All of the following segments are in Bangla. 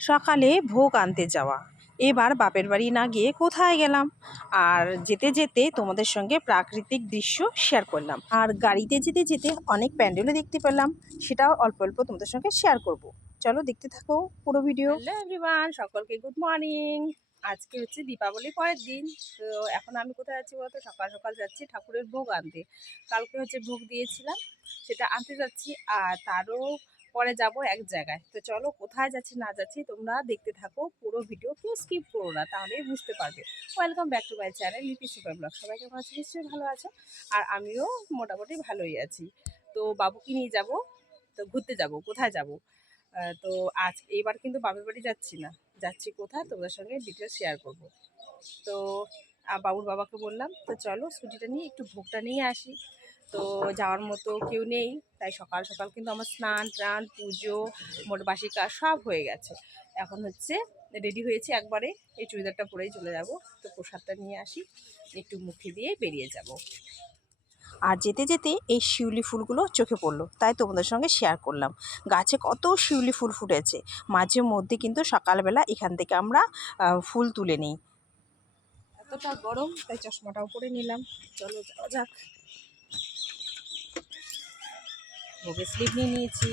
সকালে ভোগ আনতে যাওয়া। এবার বাপের বাড়ি না গিয়ে কোথায় গেলাম? আর যেতে যেতে তোমাদের সঙ্গে প্রাকৃতিক দৃশ্য শেয়ার করলাম। আর গাড়িতে যেতে যেতে অনেক প্যান্ডেলও দেখতে পেলাম। সেটাও অল্প অল্প তোমাদের সঙ্গে শেয়ার করব। চলো দেখতে থাকো পুরো ভিডিও এভরিওয়ান সকলকে গুড মর্নিং আজকে হচ্ছে দীপাবলি পরের দিন। তো এখন আমি কোথায় যাচ্ছি বলতো? সকাল সকাল যাচ্ছি ঠাকুরের ভোগ আনতে। কালকে হচ্ছে ভোগ দিয়েছিলাম, সেটা আনতে যাচ্ছি। আর তারও পরে যাব এক জায়গায়। তো চলো কোথায় যাচ্ছি, না যাচ্ছি, তোমরা দেখতে থাকো পুরো ভিডিও কেউ স্কিপ করো না, তাহলেই বুঝতে পারবে। Welcome back to my channel Lipi super blog সবাই কেমন নিশ্চয়ই ভালো আছো। আর আমিও মোটামুটি ভালোই আছি। তো বাবুকে নিয়ে যাব, তো ঘুরতে যাব, কোথায় যাব? তো আজ এইবার কিন্তু বাবার বাড়ি যাচ্ছি না। যাচ্ছি কোথায়? তোমাদের সঙ্গে ডিটেলস শেয়ার করব। তো বাবুর বাবাকে বললাম, তো চলো স্কুটিটা নিয়ে একটু ভোগটা নিয়ে আসি। তো যাওয়ার মতো কেউ নেই। তাই সকাল সকাল কিন্তু আমার স্নান টান পুজো মোট বাসি কাজ সব হয়ে গেছে। এখন হচ্ছে রেডি হয়েছি একবারে। এই চুড়িদারটা পরেই চলে যাব। তো প্রসাদটা নিয়ে আসি। একটু মুখে দিয়ে বেরিয়ে যাব। আর যেতে যেতে এই শিউলি ফুলগুলো চোখে পড়ল। তাই তোমাদের সঙ্গে শেয়ার করলাম। গাছে কত শিউলি ফুল ফুটেছে। মাঝে মধ্যে কিন্তু সকালবেলা এখান থেকে আমরা ফুল তুলে নিই। এতটা গরম, তাই চশমাটাও পরে নিলাম। চলো যাওয়া যাক। ভোগের স্লিপ নিয়ে নিয়েছি।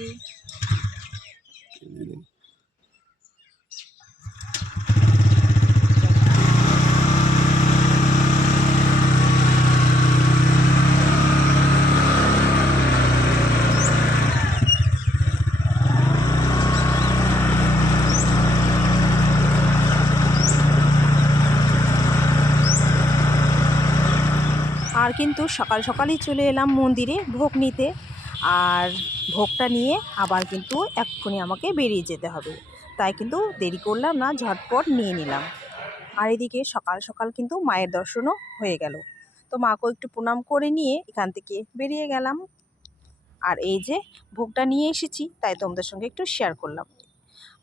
আর কিন্তু সকাল সকালই চলে এলাম মন্দিরে ভোগ নিতে। আর ভোগটা নিয়ে আবার কিন্তু এক্ষুনি আমাকে বেরিয়ে যেতে হবে। তাই কিন্তু দেরি করলাম না, ঝটপট নিয়ে নিলাম। আর এদিকে সকাল সকাল কিন্তু মায়ের দর্শনও হয়ে গেল। তো মাকেও একটু প্রণাম করে নিয়ে এখান থেকে বেরিয়ে গেলাম। আর এই যে ভোগটা নিয়ে এসেছি, তাই তোমাদের সঙ্গে একটু শেয়ার করলাম।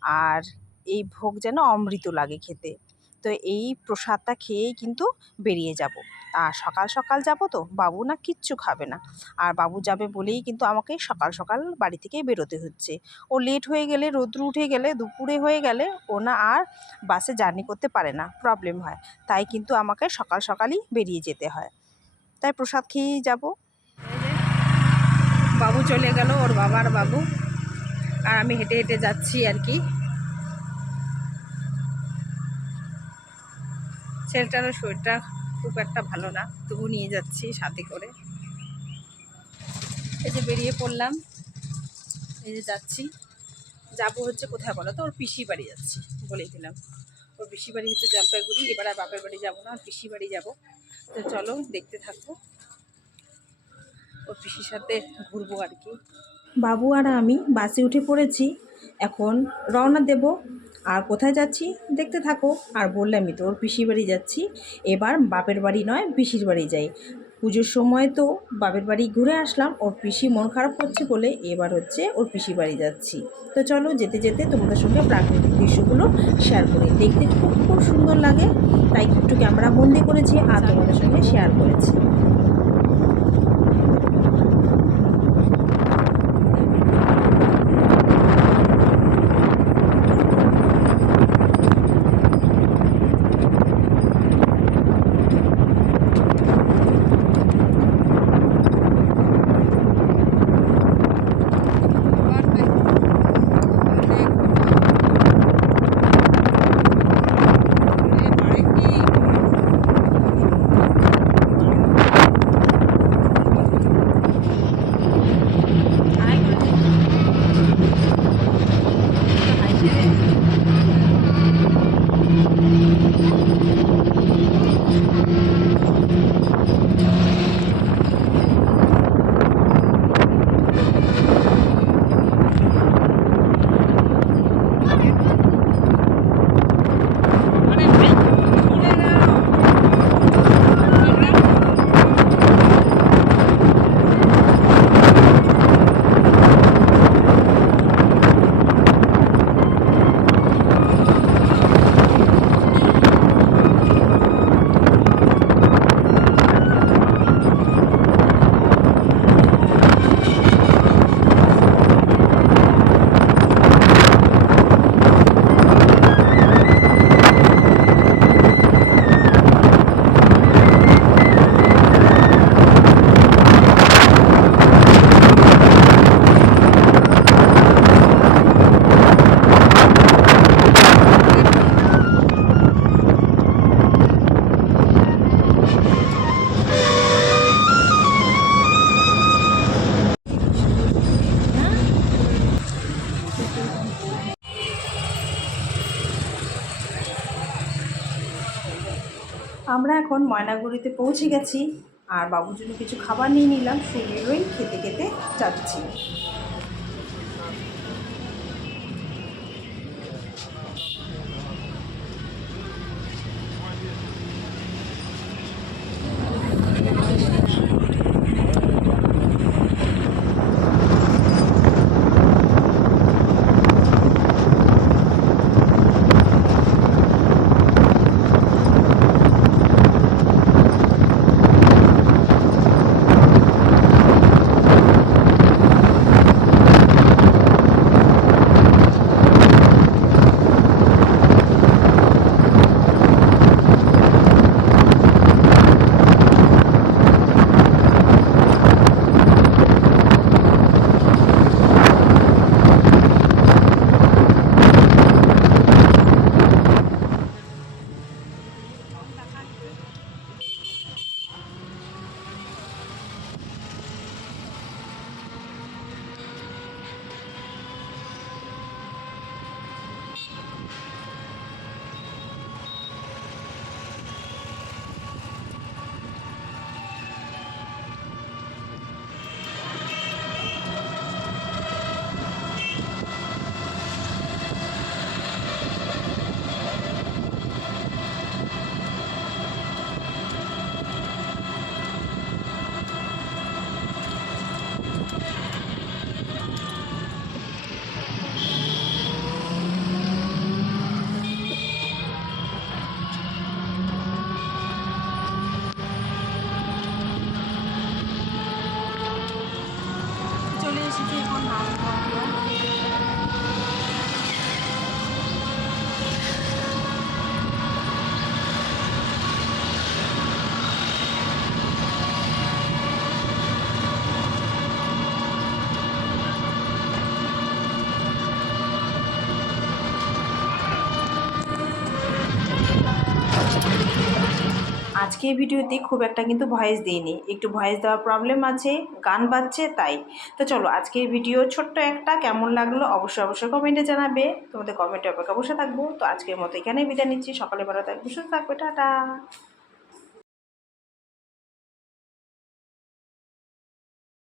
আর এই ভোগ যেন অমৃত লাগে খেতে। তো এই প্রসাদটা খেয়েই কিন্তু বেরিয়ে যাব। আর সকাল সকাল যাব তো, বাবু না কিচ্ছু খাবে না। আর বাবু যাবে বলেই কিন্তু আমাকে সকাল সকাল বাড়ি থেকে বেরোতে হচ্ছে। ও লেট হয়ে গেলে, রোদ্র উঠে গেলে, দুপুরে হয়ে গেলে ও না আর বাসে জার্নি করতে পারে না প্রবলেম হয়। তাই কিন্তু আমাকে সকাল সকালই বেরিয়ে যেতে হয়। তাই প্রসাদ খেয়েই যাব। বাবু চলে গেল, ওর বাবার বাবু। আর আমি হেঁটে হেঁটে যাচ্ছি আর কি। ছেলেটারও শরীরটা খুব একটা ভালো না তবু নিয়ে যাচ্ছি সাথে করে। এই যে বেরিয়ে পড়লাম, এই যে যাচ্ছি। যাব হচ্ছে কোথায় বলো তো? ওর পিসি বাড়ি যাচ্ছি বলেই দিলাম। ওর পিসি বাড়ি হচ্ছে জলপাইগুড়ি, এবার আর বাপের বাড়ি যাব না, ওর পিসি বাড়ি যাব। তো চলো দেখতে থাকব ওর পিসির সাথে ঘুরবো আর কি। বাবু আর আমি বাসে উঠে পড়েছি। এখন রওনা দেব। আর কোথায় যাচ্ছি? দেখতে থাকো। আর বললামই তো ওর পিসির বাড়ি যাচ্ছি। এবার বাপের বাড়ি নয়, পিসির বাড়ি যাই। পুজোর সময় তো বাপের বাড়ি ঘুরে আসলাম। ওর পিসি মন খারাপ করছে বলে এবার হচ্ছে ওর পিসি বাড়ি যাচ্ছি। তো চলো যেতে যেতে তোমাদের সঙ্গে প্রাকৃতিক দৃশ্যগুলো শেয়ার করি। দেখতে খুব খুব সুন্দর লাগে। তাই একটু ক্যামেরা বন্দি করেছি আর তোমাদের সঙ্গে শেয়ার করেছি। এখন ময়নাগুড়িতে পৌঁছে গেছি আর বাবুর জন্য কিছু খাবার নিয়ে নিলাম সেগুলোই খেতে খেতে যাচ্ছি। চলে এসেছি এখন নাম আজকে ভিডিওতে খুব একটা কিন্তু ভয়েস দিইনি। একটু ভয়েস দেওয়ার প্রবলেম আছে, গান বাজছে, তাই। তো চলো আজকের ভিডিও ছোট্ট একটা, কেমন লাগল অবশ্যই অবশ্যই কমেন্টে জানাবে। তোমাদের কমেন্টে অপেক্ষা বসে থাকব। তো আজকের মতো এখানেই বিদায় নিচ্ছি। সকালে বেলা থাকবে, সুস্থ থাকবে, টাটা।